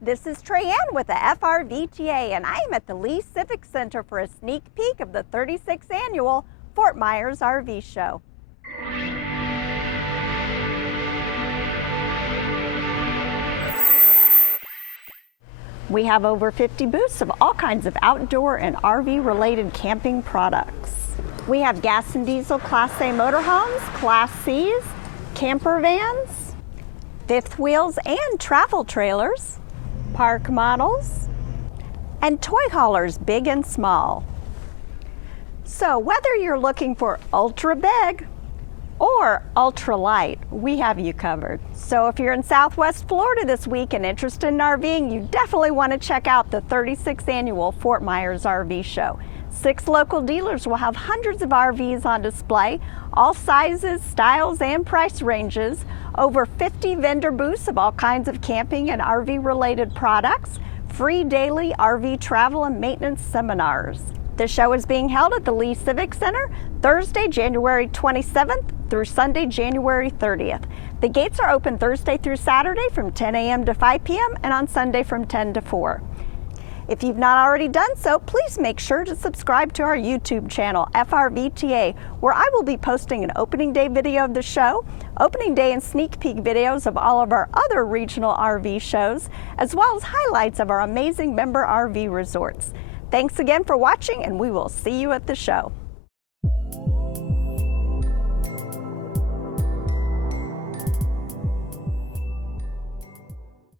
This is Trayanne with the FRVTA, and I am at the Lee Civic Center for a sneak peek of the 36th Annual Fort Myers RV Show. We have over 50 booths of all kinds of outdoor and RV-related camping products. We have gas and diesel Class A motorhomes, Class Cs, camper vans, fifth wheels and travel trailers, park models, and toy haulers, big and small. So whether you're looking for ultra big or ultra light, we have you covered. So if you're in Southwest Florida this week and interested in RVing, you definitely want to check out the 36th Annual Fort Myers RV Show. 6 local dealers will have hundreds of RVs on display, all sizes, styles, and price ranges, over 50 vendor booths of all kinds of camping and RV-related products, free daily RV travel and maintenance seminars. The show is being held at the Lee Civic Center Thursday, January 27th through Sunday, January 30th. The gates are open Thursday through Saturday from 10 a.m. to 5 p.m. and on Sunday from 10 to 4. If you've not already done so, please make sure to subscribe to our YouTube channel, FRVTA, where I will be posting an opening day video of the show, opening day and sneak peek videos of all of our other regional RV shows, as well as highlights of our amazing member RV resorts. Thanks again for watching, and we will see you at the show.